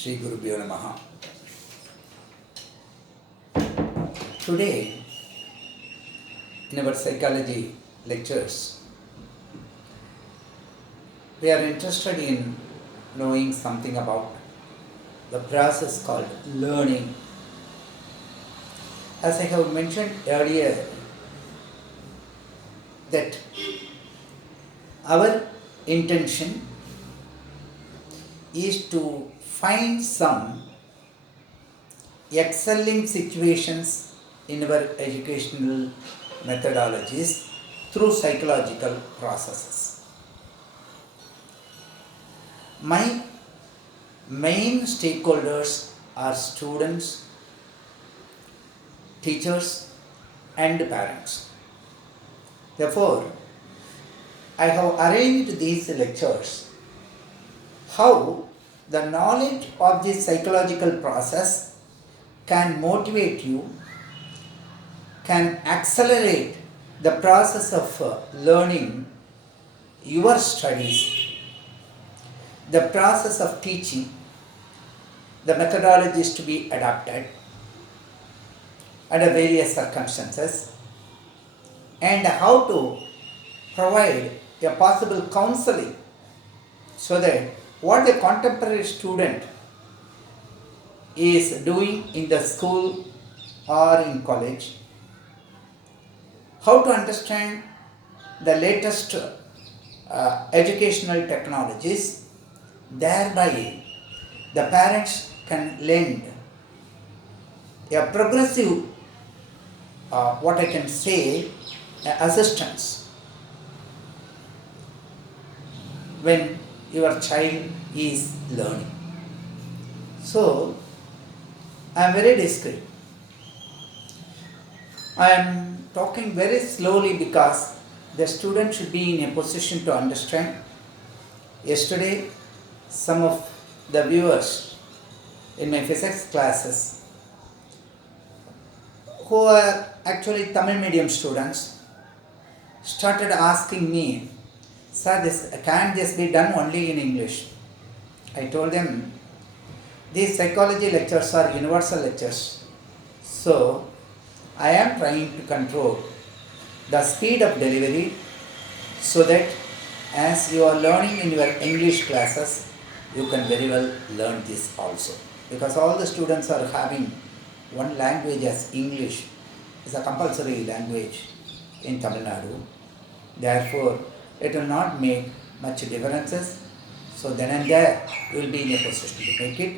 Shri Gurubhyo Namaha. Today, in our psychology lectures, we are interested in knowing something about the process called learning. As I have mentioned earlier, that our intention is to find some excelling situations in our educational methodologies through psychological processes. My main stakeholders are students, teachers, and parents. Therefore, I have arranged these lectures how the knowledge of this psychological process can motivate you, can accelerate the process of learning your studies, the process of teaching, the methodologies to be adapted under various circumstances, and how to provide a possible counseling so that what the contemporary student is doing in the school or in college, how to understand the latest educational technologies, thereby the parents can lend a progressive, what I can say, assistance when your child is learning. So, I am very discreet. I am talking very slowly because the student should be in a position to understand. Yesterday, some of the viewers in my physics classes who are actually Tamil medium students started asking me, "Sir, can't this be done only in English?" I told them, these psychology lectures are universal lectures. So, I am trying to control the speed of delivery so that as you are learning in your English classes, you can very well learn this also. Because all the students are having one language as English. It's a compulsory language in Tamil Nadu. Therefore, it will not make much differences. So then and there, you will be in a position to make it.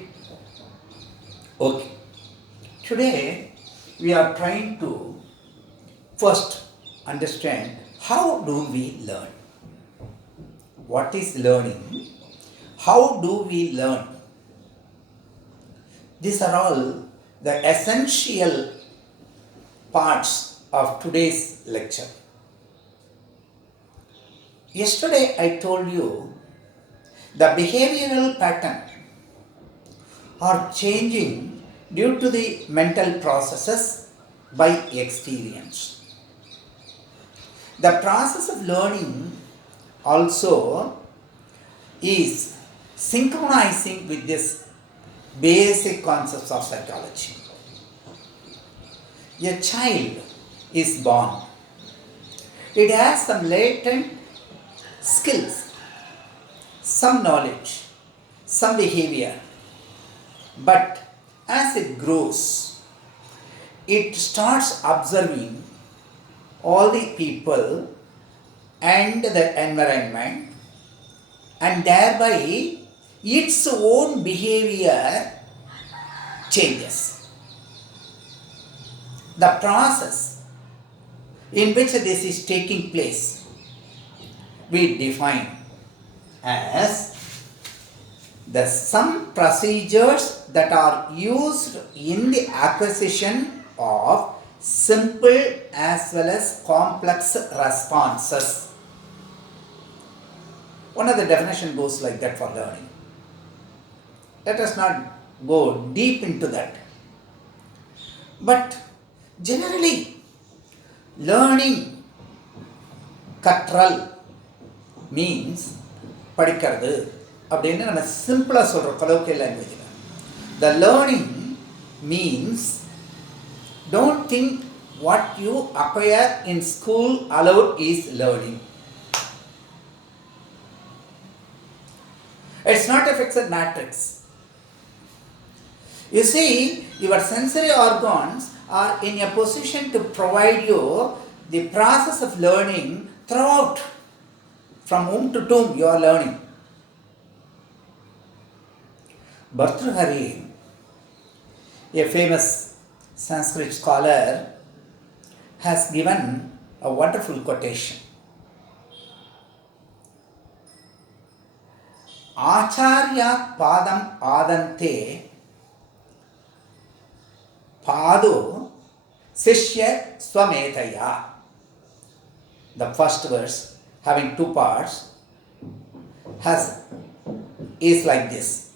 Okay. Today, we are trying to first understand how do we learn. What is learning? How do we learn? These are all the essential parts of today's lecture. Yesterday I told you the behavioral pattern are changing due to the mental processes by experience. The process of learning also is synchronizing with this basic concepts of psychology. A child is born. It has some latent skills, some knowledge, some behavior. But as it grows, it starts observing all the people and the environment, and thereby its own behavior changes. The process in which this is taking place, we define as the some procedures that are used in the acquisition of simple as well as complex responses. One of the definition goes like that for learning. Let us not go deep into that. But generally, learning, katral, means படிக்கிறது அப்படின்னு நம்ம சிம்பிளாக சொல்கிறோம் colloquial லாங்குவேஜில். The learning means don't think what you acquire in school alone is learning. It's not a fixed matrix. You see, your sensory organs are in a position to provide you the process of learning throughout. From womb to tomb, you are learning. Bhartrhari, a famous Sanskrit scholar, has given a wonderful quotation. Acharya padam adante pado sishya swamedaya. The first verse, having two parts, is like this.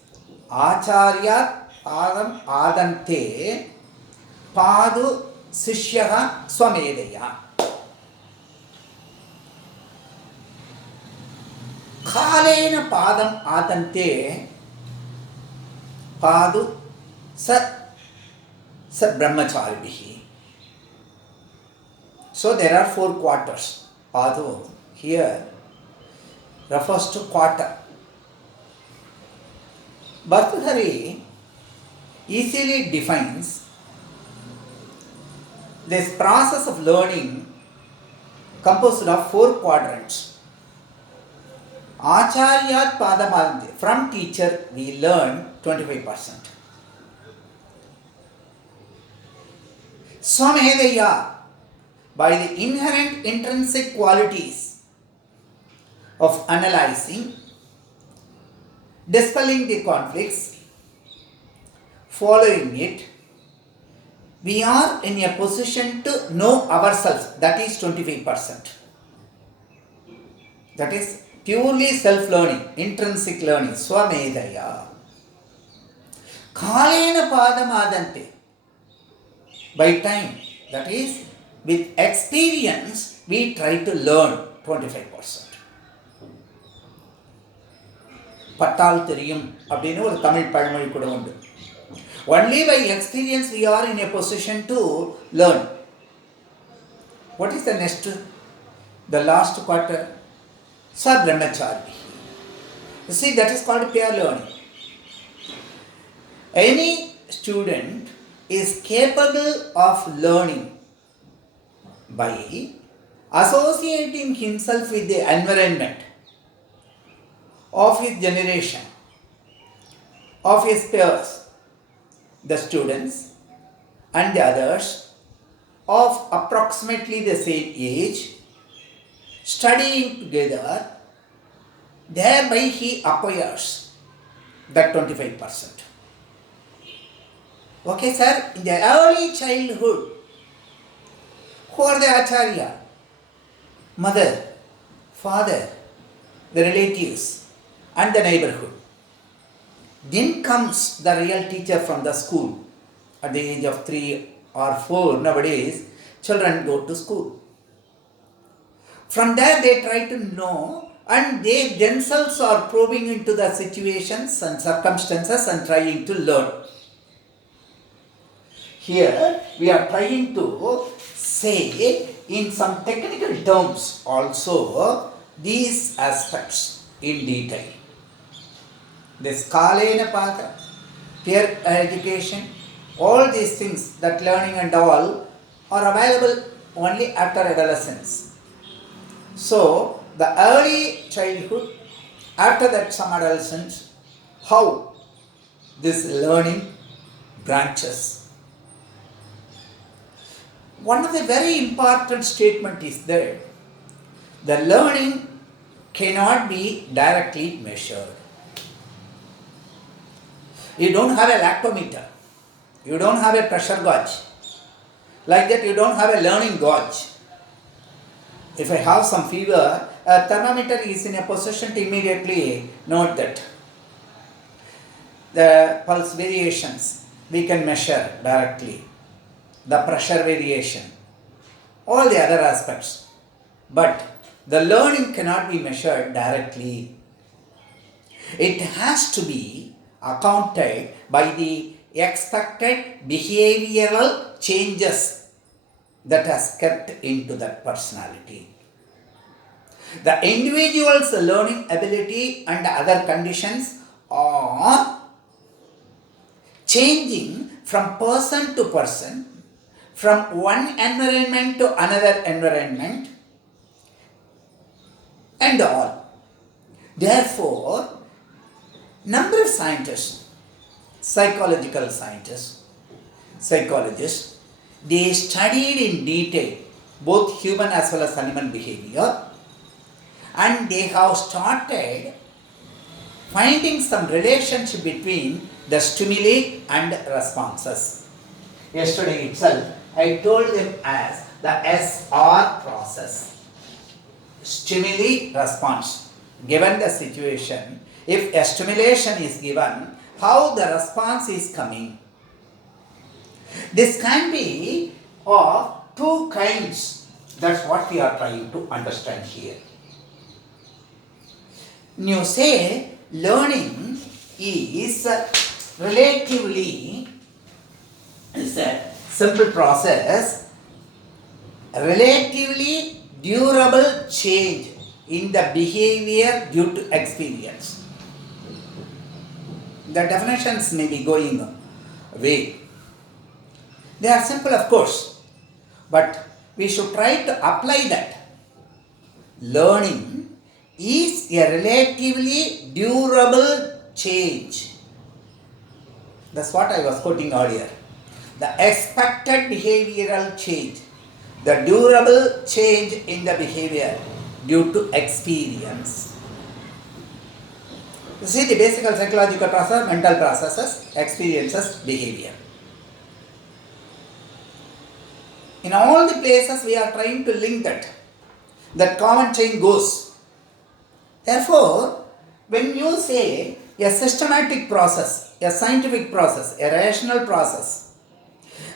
Acharya padam adante pado sishya swamedaya. Kalena padam adante padu sat brahmacharibihi. So there are 4 quarters. Padu here refers to quarter. Bhartrhari easily defines this process of learning composed of 4 quadrants. Acharyat Padamante. From teacher we learn 25%. Swamedaya, by the inherent intrinsic qualities of analyzing, dispelling the conflicts, following it, we are in a position to know ourselves. That is 25%. That is purely self-learning, intrinsic learning, swamedaya. Kalena padamadante. By time, that is, with experience, we try to learn 25%. பட்டால் தெரியும் அப்படின்னு ஒரு தமிழ் பழமொழி கூட உண்டு. Only by experience we are in a position to learn. What is the next? The last quarter? Brahmachari. You see, that is called peer learning. Any student is capable of learning by associating himself with the environment of his generation, of his peers, the students and the others of approximately the same age, studying together, thereby he acquires that 25%. Okay, sir, in the early childhood, who are the acharya? Mother, father, the relatives and the neighborhood. Then comes the real teacher from the school. At the age of 3 or 4 nowadays, children go to school. From there they try to know, and they themselves are probing into the situations and circumstances and trying to learn. Here we are trying to say in some technical terms also these aspects in detail. This Kalena Pada, peer education, all these things, that learning and all are available only after adolescence. So, the early childhood, after that some adolescence, how this learning branches. One of the very important statement is that the learning cannot be directly measured. You don't have a lactometer. You don't have a pressure gauge. Like that, you don't have a learning gauge. If I have some fever, a thermometer is in a position to immediately note that. The pulse variations we can measure directly. The pressure variation. All the other aspects. But the learning cannot be measured directly. It has to be accounted by the expected behavioral changes that has kept into that personality. The individual's learning ability and other conditions are changing from person to person, from one environment to another environment, and all. Therefore, number of scientists, psychological scientists, psychologists, they studied in detail both human as well as animal behavior, and they have started finding some relationship between the stimuli and responses. Yesterday itself, I told them as the SR process. Stimuli response. Given the situation, if a stimulation is given, how the response is coming. This can be of two kinds. That's what we are trying to understand here. You say learning is relatively, is a simple process, relatively durable change in the behavior due to experience. The definitions may be going away. They are simple, of course, but we should try to apply that. Learning is a relatively durable change. That's what I was quoting earlier. The expected behavioral change, the durable change in the behavior due to experience. You see the basic psychological process, mental processes, experiences, behavior. In all the places we are trying to link that common chain goes. Therefore, when you say a systematic process, a scientific process, a rational process,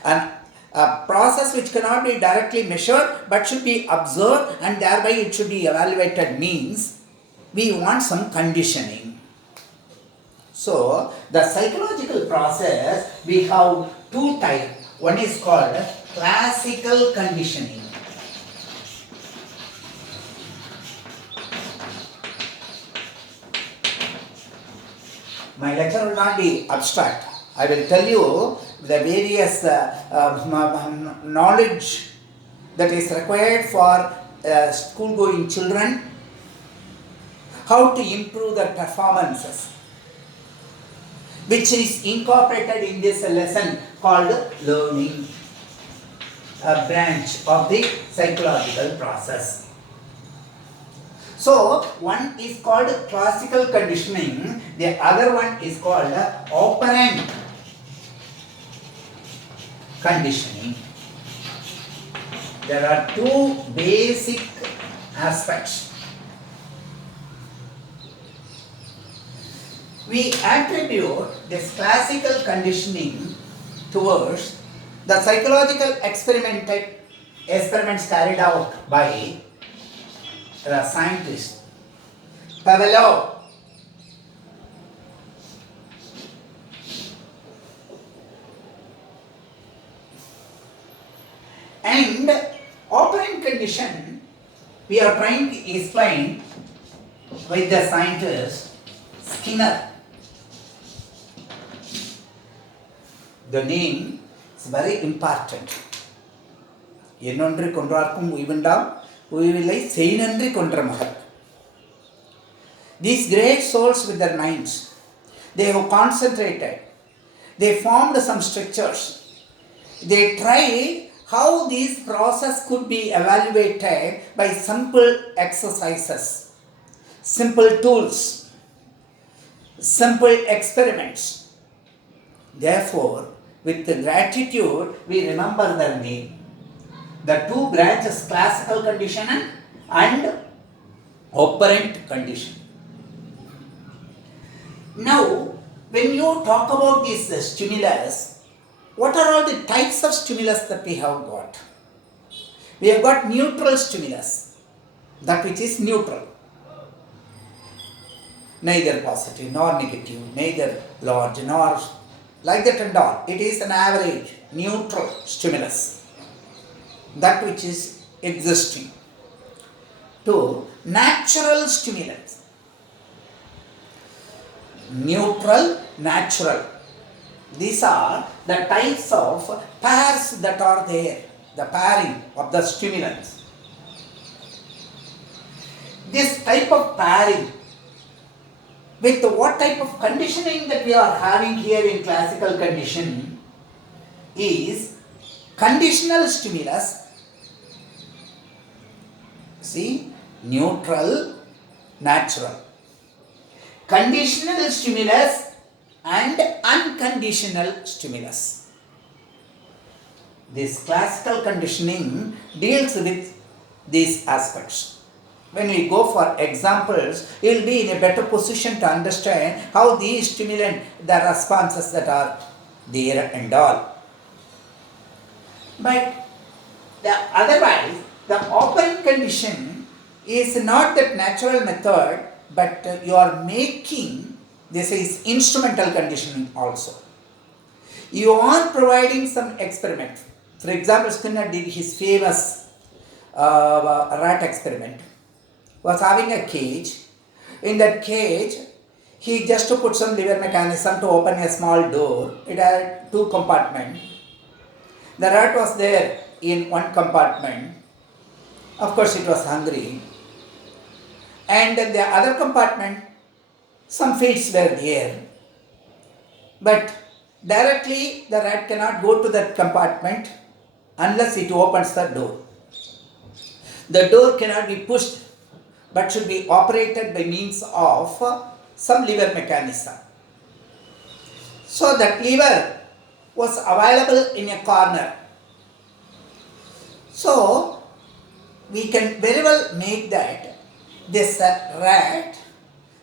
and a process which cannot be directly measured but should be observed and thereby it should be evaluated means we want some conditioning. So, the psychological process, we have two types. One is called classical conditioning. My lecture will not be abstract. I will tell you the various knowledge that is required for school-going children, how to improve their performances, which is incorporated in this lesson called learning, a branch of the psychological process. So, one is called classical conditioning, the other one is called operant conditioning. There are two basic aspects. We attribute this classical conditioning towards the psychological experiments carried out by the scientist Pavlov. And operant condition we are trying to explain with the scientist Skinner. The name is very important. என்னொன்று கொன்றார்க்கும் உய்வுண்டாம் உய்வில்லை செய்நன்றி கொன்ற மகர். These great souls with their minds, they have concentrated, they formed some structures, they tried how this process could be evaluated by simple exercises, simple tools, simple experiments. Therefore, with gratitude, we remember their name. The two branches, classical condition and operant condition. Now, when you talk about this stimulus, what are all the types of stimulus that we have got? We have got neutral stimulus, that which is neutral. Neither positive nor negative, neither large nor like that and all. It is an average, neutral stimulus, that which is existing, to natural stimulants. Neutral, natural. These are the types of pairs that are there, the pairing of the stimulants. This type of pairing with what type of conditioning that we are having here in classical condition is conditional stimulus. See, neutral, natural. Conditional stimulus and unconditional stimulus. This classical conditioning deals with these aspects. When we go for examples, you will be in a better position to understand how these stimulant, the responses that are there and all. But otherwise, the operant condition is not that natural method, but you are making, this is instrumental conditioning also. You are providing some experiment. For example, Skinner did his famous rat experiment. Was having a cage. In that cage, he just put some lever mechanism to open a small door. It had 2 compartments. The rat was there in one compartment. Of course, it was hungry. And in the other compartment, some feeds were there. But directly, the rat cannot go to that compartment unless it opens the door. The door cannot be pushed, but should be operated by means of some lever mechanism. So that lever was available in a corner. So we can very well make that this rat,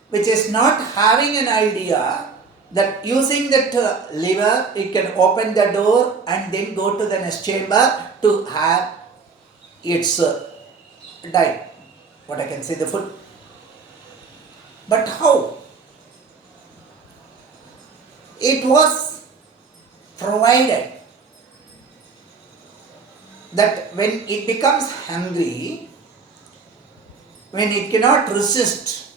which is not having an idea that using that lever it can open the door and then go to the next chamber to have its diet. What I can say, the food. But how? It was provided that when it becomes hungry, when it cannot resist,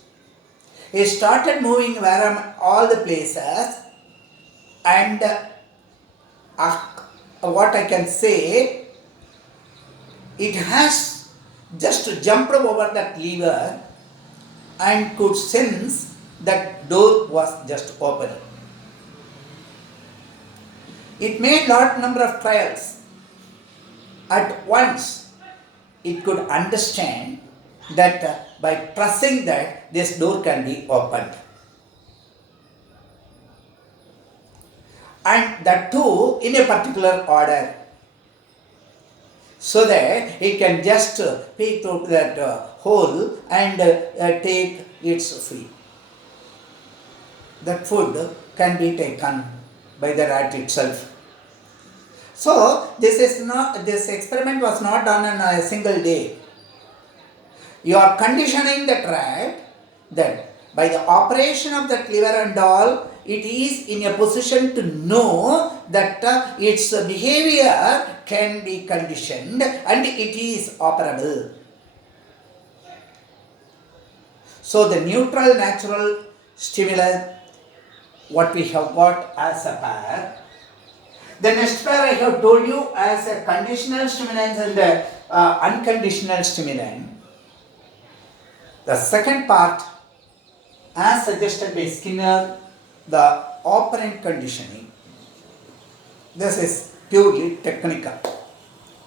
it started moving around all the places, and what I can say, it has just jumped over that lever and could sense that door was just open. It made lot number of trials. At once, it could understand that by pressing that, this door can be opened. And that too in a particular order, so that it can just peek through that hole and take its food. That food can be taken by the rat itself. So this experiment was not done in a single day. You are conditioning that rat that by the operation of that lever and all, it is in a position to know that its behavior can be conditioned and it is operable. So the neutral natural stimulus, what we have got as a pair. The next pair I have told you as a conditional stimulant and the unconditional stimulant. The second part, as suggested by Skinner, the operant conditioning. This is purely technical.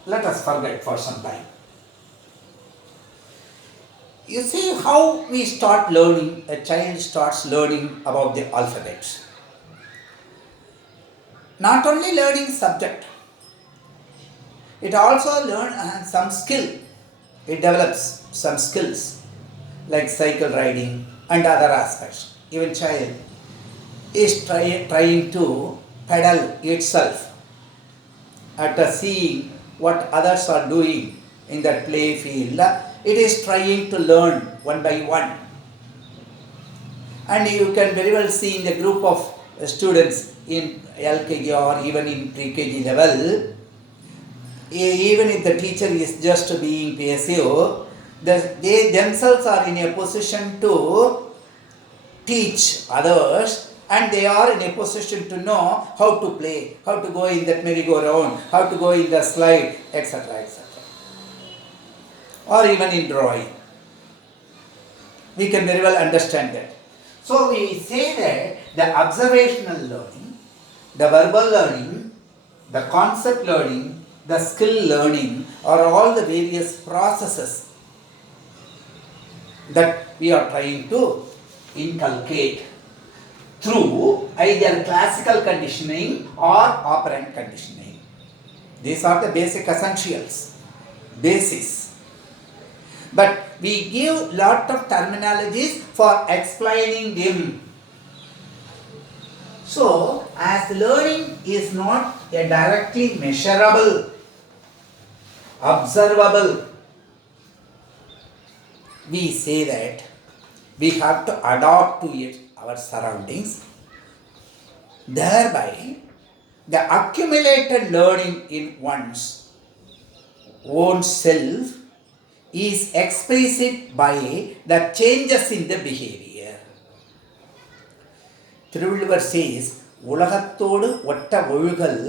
Let us forget for some time. You see how we start learning, a child starts learning about the alphabets. Not only learning subject, it also learns some skill. It develops some skills like cycle riding and other aspects. Even child is trying to pedal itself after seeing what others are doing in that play field. It is trying to learn one by one. And you can very well see in the group of students in LKG or even in pre-KG level, even if the teacher is just being passive, they themselves are in a position to teach others, and they are in a position to know how to play, how to go in that merry-go-round, how to go in the slide, etc., etc. Or even in drawing. We can very well understand that. So we say that the observational learning, the verbal learning, the concept learning, the skill learning are all the various processes that we are trying to inculcate through either classical conditioning or operant conditioning. These are the basic essentials, basis. But we give lot of terminologies for explaining them. So, as learning is not a directly measurable, observable, we say that we have to adapt to it, our surroundings. Thereby, the accumulated learning in one's own self is expressed by the changes in the behavior. Thiruvulluvar says, உலகத்தோடு ஒட்ட ஒழுகல்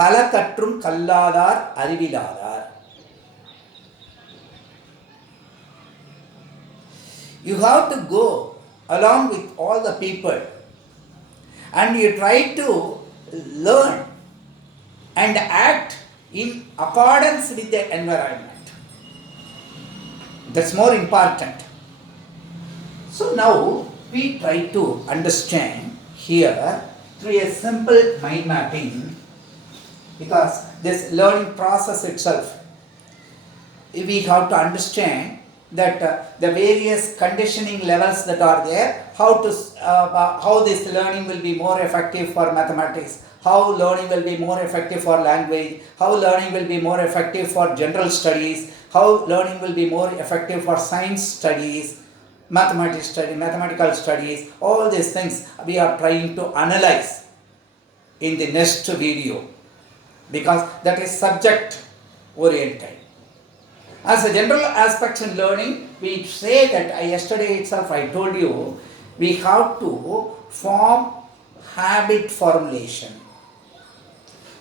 பல கற்றும் கல்லாதார் அறிவிலாதார். You have to go along with all the people and you try to learn and act in accordance with the environment. That's more important. So now we try to understand here through a simple mind mapping, because this learning process itself, we have to understand that the various conditioning levels that are there, how this learning will be more effective for mathematics, how learning will be more effective for language, how learning will be more effective for general studies, how learning will be more effective for science studies, mathematical studies. All these things we are trying to analyze in the next video, because that is subject oriented. As a general aspects in learning, we say that yesterday itself I told you, we have to form habit formulation.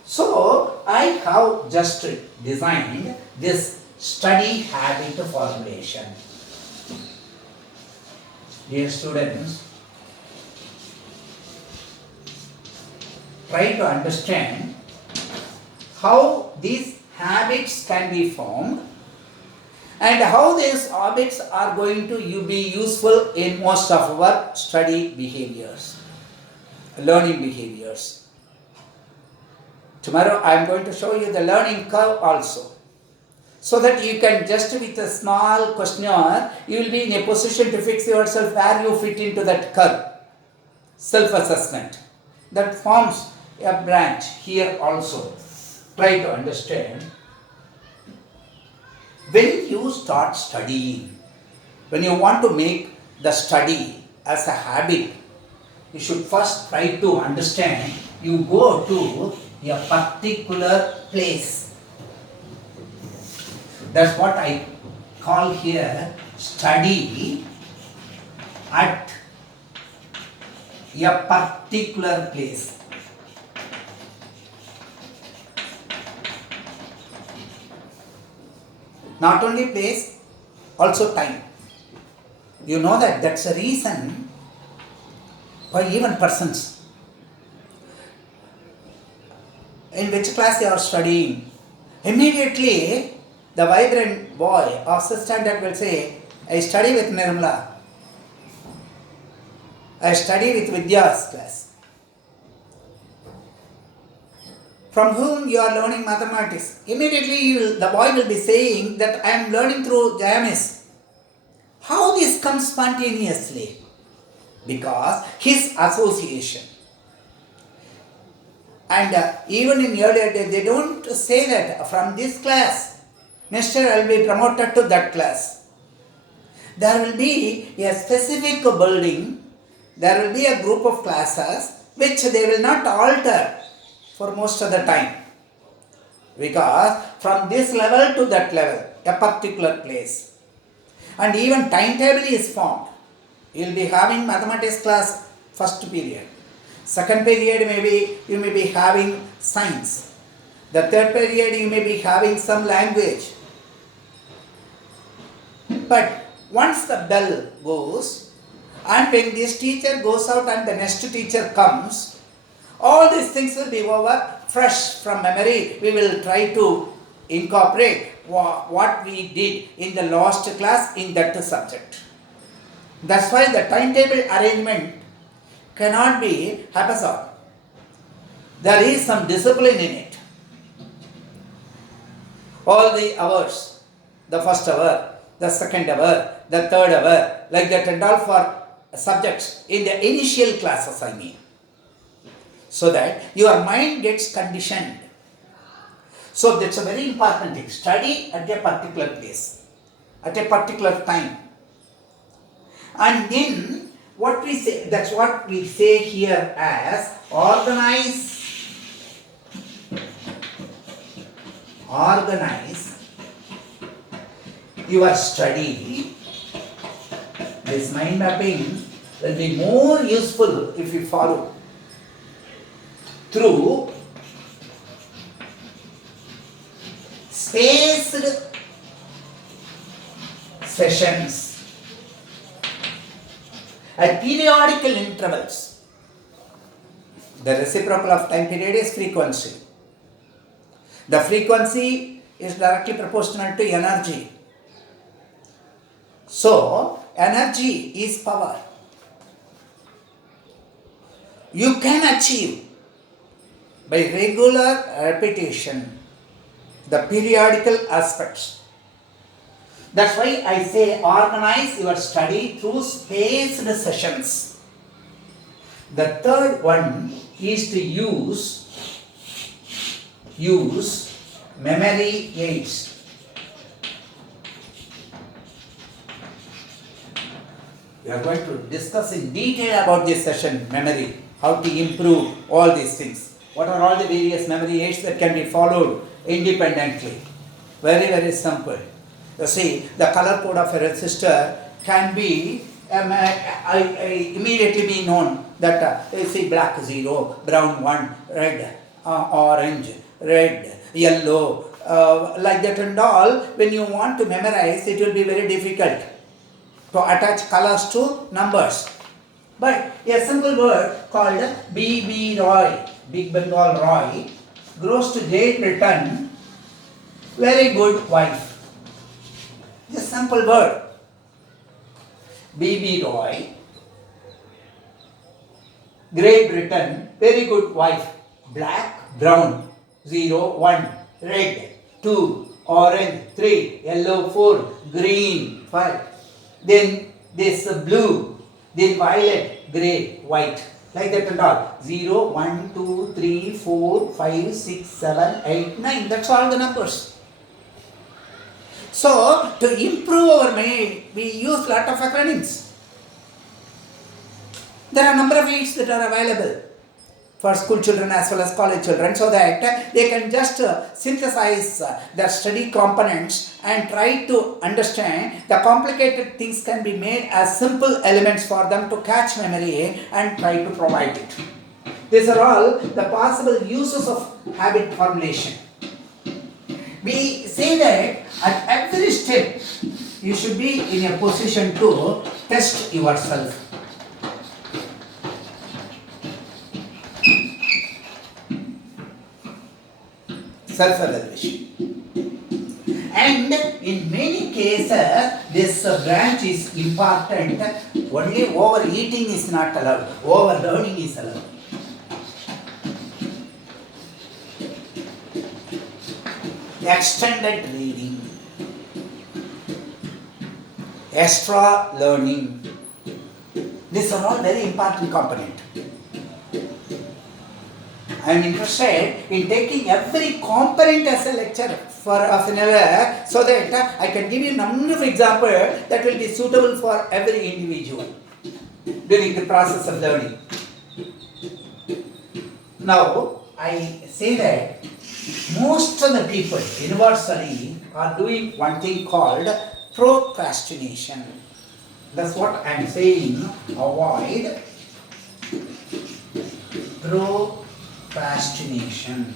So I have just designed this study habit formulation. Dear students, try to understand how these habits can be formed and how these habits are going to be useful in most of our study behaviors, learning behaviors. Tomorrow I am going to show you the learning curve also, so that you can just with a small questionnaire, you will be in a position to fix yourself where you fit into that curve. Self-assessment that forms a branch here also. Try to understand. When you start studying, when you want to make the study as a habit, you should first try to understand. You go to a particular place. That's what I call here study at a particular place. Not only place, also time. You know that that's a reason why even persons, in which class you are studying, immediately the vibrant boy of 6th standard will say, I study with Nirmala, I study with Vidya's class. From whom you are learning mathematics? Immediately the boy will be saying that I am learning through Jamis. How this comes spontaneously? Because his association. And even in earlier days, they don't say that from this class, next year I will be promoted to that class. There will be a specific building there will be a group of classes which they will not alter for most of the time. Because from this level to that level, a particular place. And even timetable is formed. You will be having mathematics class first period. Second period maybe you may be having science. The third period you may be having some language. But once the bell goes, and when this teacher goes out and the next teacher comes, all these things will be over, fresh from memory. We will try to incorporate what we did in the last class in that subject. That's why the timetable arrangement cannot be haphazard. There is some discipline in it. All the hours, the first hour, the second hour, the third hour, like that and all for subjects in the initial classes, I mean. So that your mind gets conditioned. So that's a very important thing. Study at a particular place, at a particular time. And then what we say, that's what we say here as organize your study. This mind mapping will be more useful if you follow through spaced sessions at periodical intervals. The reciprocal of time period is frequency. The frequency is directly proportional to energy. So, energy is power. You can achieve by regular repetition the periodical aspects. That's why I say organize your study through spaced sessions. The third one is to use memory aids. We are going to discuss in detail about this session, memory, how to improve all these things. What are all the various memory aids that can be followed independently? Very, very simple. You see, the color code of a resistor can be immediately be known that you see black 0, brown 1, red, orange, red, yellow, like that and all. When you want to memorize, it will be very difficult to attach colors to numbers. But a simple word called B.B. Roy, Big Bengal Roy, grows to Great Britain, very good wife. A simple word. B.B. Roy, Great Britain, very good wife. Black, brown, 0, 1, red, 2, orange, 3, yellow, 4, green, 5. Then this blue, then violet, grey, white, like that and all. 0, 1, 2, 3, 4, 5, 6, 7, 8, 9. That's all the numbers. So, to improve our mind, we use lot of acronyms. There are a number of aids that are available for school children as well as college children, so that they can just synthesize their study components and try to understand the complicated things can be made as simple elements for them to catch memory and try to provide it. These are all the possible uses of habit formulation. We say that at every step you should be in a position to test yourself. Self-evaluation. And in many cases, this branch is important. Only overeating is not allowed. Overlearning is allowed. Extended reading. Extra learning. These are all very important components. I am interested in taking every component as a lecture for half an hour, so that I can give you a number of examples that will be suitable for every individual. during the process of learning. Now, I say that most of the people universally are doing one thing called procrastination. That's what I am saying. Avoid procrastination.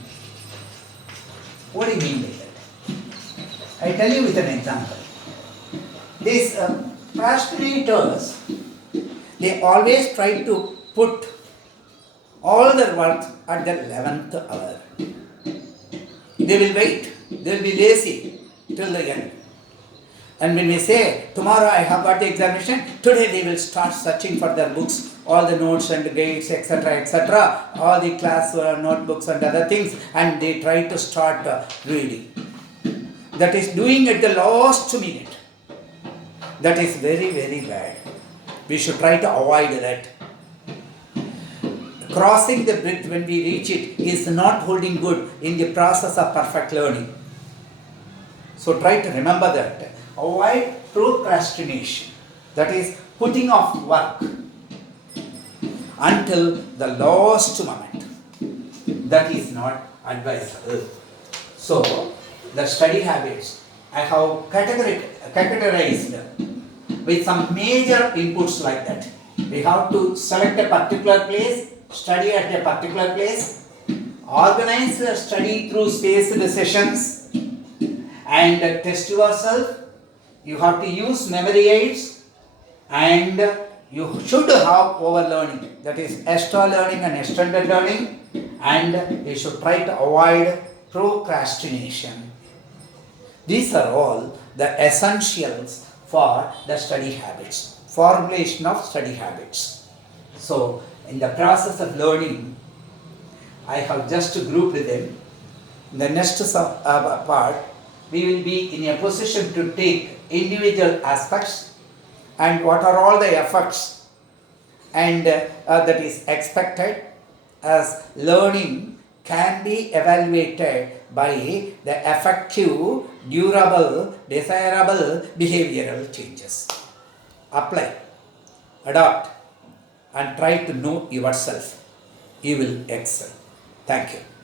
What do you mean by that? I tell you with an example. These procrastinators, they always try to put all their work at the 11th hour. They will wait, they will be lazy till the end. And when we say, tomorrow I have got the examination, today they will start searching for their books, all the notes and grades, etc., all the class notebooks and other things, and they try to start reading. That is doing at the last minute. That is very, very bad. We should try to avoid that. Crossing the bridge when we reach it is not holding good in the process of perfect learning. So try to remember that. Avoid procrastination. That is putting off work until the last moment. That is not advisable. So the study habits I have categorized with some major inputs like that. We have to select a particular place, study at a particular place, organize the study through spaced sessions, and test yourself. You have to use memory aids, and you should have overlearning, that is extra learning and extended learning, and you should try to avoid procrastination. These are all the essentials for the study habits, formulation of study habits. So, in the process of learning, I have just grouped them. In the next part, we will be in a position to take individual aspects and what are all the efforts and that is expected as learning can be evaluated by the effective, durable, desirable behavioral changes. Apply, adopt, and try to know yourself. You will excel. Thank you.